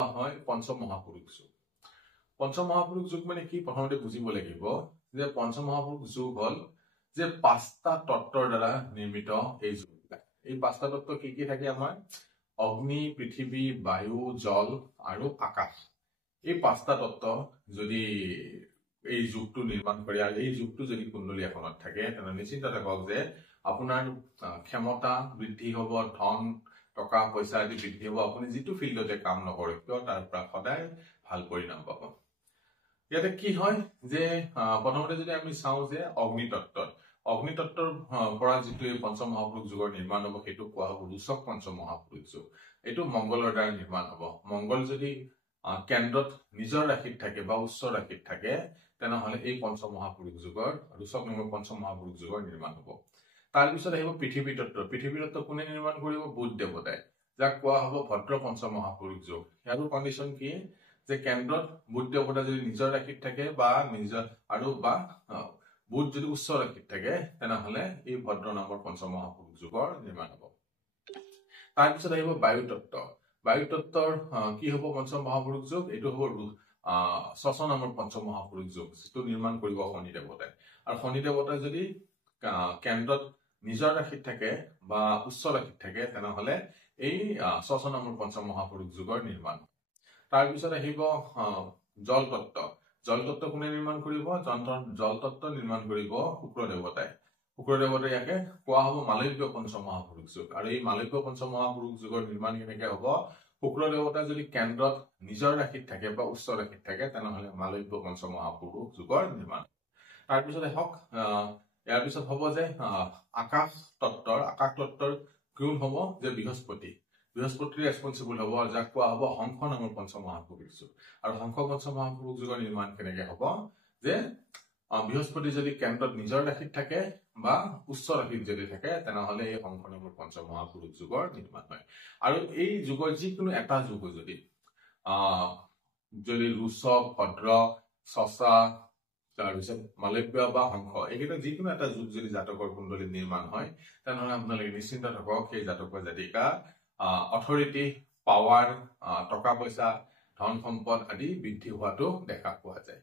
হয় পঞ্চম মহাপুৰুষ যুগ। পঞ্চম মহাপুৰুষ যুগ মানে কি প্ৰথমতে বুজিব লাগিব যে পঞ্চম মহাপুৰুষ যুগ হল যে 5টা তত্ত্বৰ দ্বাৰা নিৰ্মিত এই যুগবিলাক। এই 5টা তত্ত্ব কি থাকে আমাৰ অগ্নি, পৃথিৱী, বায়ু, জল আৰু আকাশ। এই 5টা তত্ত্ব যদি এই যুগটো নিৰ্মাণ কৰে আৰু এই যুগটো যদি কুণ্ডলী এখনত থাকে তেনে নিশ্চিত থাকক যে আপোনাৰ ক্ষমতা বৃদ্ধি হ'ব, ধন টকা পইচা আদি বৃদ্ধি হ'ব। আপুনি যিটো ফিল্ডতে কাম নকৰে কিয় তাৰ পৰা সদায় ভাল পৰিণাম পাব। ইয়াতে কি হয় যে প্ৰথমতে যদি আমি চাওঁ যে অগ্নিতত্ত্বৰ পৰা যিটো এই পঞ্চম মহাপুৰুষ যুগৰ নিৰ্মাণ হ'ব সেইটো কোৱা হ'ব ৰোচক পঞ্চম মহাপুৰুষ যুগ। এইটো মংগলৰ দ্বাৰা নিৰ্মাণ হ'ব। মংগল যদি কেন্দ্ৰত নিজৰ ৰাশিত থাকে বা উচ্চ ৰাশিত থাকে তেনেহলে এই পঞ্চম মহাপুৰুষ যুগৰ ৰোচক নম্বৰ পঞ্চম মহাপুৰুষ যুগৰ নিৰ্মাণ হ'ব। তাৰপিছত আহিব পৃথিৱী তত্ত্ব। পৃথিৱী তত্ত্ব কোনে নিৰ্মাণ কৰিব? বুধ দেৱতাই, যাক কোৱা হ'ব ভদ্ৰ পঞ্চম মহাপুৰুষ যুগ। ইয়াৰো কণ্ডিশ্যন কি যে কেন্দ্ৰত বুধ দেৱতা যদি নিজৰ ৰাশিত থাকে বা বুধ যদি উচ্চ ৰাশিত থাকে তেনেহলে এই ভদ্ৰ নামৰ পঞ্চম মহাপুৰুষ যুগৰ নিৰ্মাণ হ'ব। তাৰপিছত আহিব বায়ু তত্ত্ব। বায়ু তত্ত্বৰ কি হ'ব পঞ্চম মহাপুৰুষ যুগ? এইটো হ'ব ষষ্ঠ নামৰ পঞ্চম মহাপুৰুষ যুগ, যিটো নিৰ্মাণ কৰিব শনি দেৱতাই। আৰু শনি দেৱতাই যদি কেন্দ্ৰত নিজৰ ৰাশিত থাকে বা উচ্চ ৰাশিত থাকে তেনেহলে এই ষষ্ঠ নম্বৰ পঞ্চম মহাপুৰুষ যুগৰ নিৰ্মাণ। তাৰপিছত আহিব জল তত্ত্ব। জল তত্ত্ব কোনে নিৰ্মাণ কৰিব? জল তত্ত্ব নিৰ্মাণ কৰিব শুক্ৰ দেৱতাই। শুক্ৰ দেৱতাই ইয়াকে কোৱা হ'ব মালব্য পঞ্চম মহাপুৰুষ যুগ। আৰু এই মালব্য পঞ্চম মহাপুৰুষ যুগৰ নিৰ্মাণ কেনেকে হ'ব? শুক্ৰ দেৱতা যদি কেন্দ্ৰত নিজৰ ৰাশিত থাকে বা উচ্চ ৰাশিত থাকে তেনেহলে মালব্য পঞ্চম মহাপুৰুষ যুগৰ নিৰ্মাণ। তাৰপিছত ইয়াৰ পিছত হ'ব যে আকাশ তত্ত্বৰ কোন হ'ব? যে বৃহস্পতি ৰেছপন্সিবল হ'ব, যাক কোৱা হ'ব হংস নামৰ পঞ্চম মহাপুৰুষ যুগ। আৰু হংস পঞ্চম মহাপুৰুষ যুগৰ নিৰ্মাণ কেনেকে হ'ব? যে বৃহস্পতি যদি কেন্দ্ৰত নিজৰ ৰাশিত থাকে বা উচ্চ ৰাশিত যদি থাকে তেনেহলে এই হংস নামৰ পঞ্চম মহাপুৰুষ যুগৰ নিৰ্মাণ হয়। আৰু এই যুগৰ যিকোনো এটা যুগ যদি ৰোচক, ভদ্ৰ, চচা, তাৰপিছত মালব্য বা হংস এইকেইটা যিকোনো এটা যুগ যদি জাতকৰ কুণ্ডলীত নিৰ্মাণ হয় তেনেহলে আপোনালোকে নিশ্চিন্ত থাকক সেই জাতক বা জাতিকা অথৰিটি, পাৱাৰ, টকা পইচা, ধন সম্পদ আদি বৃদ্ধি হোৱাটো দেখা পোৱা যায়।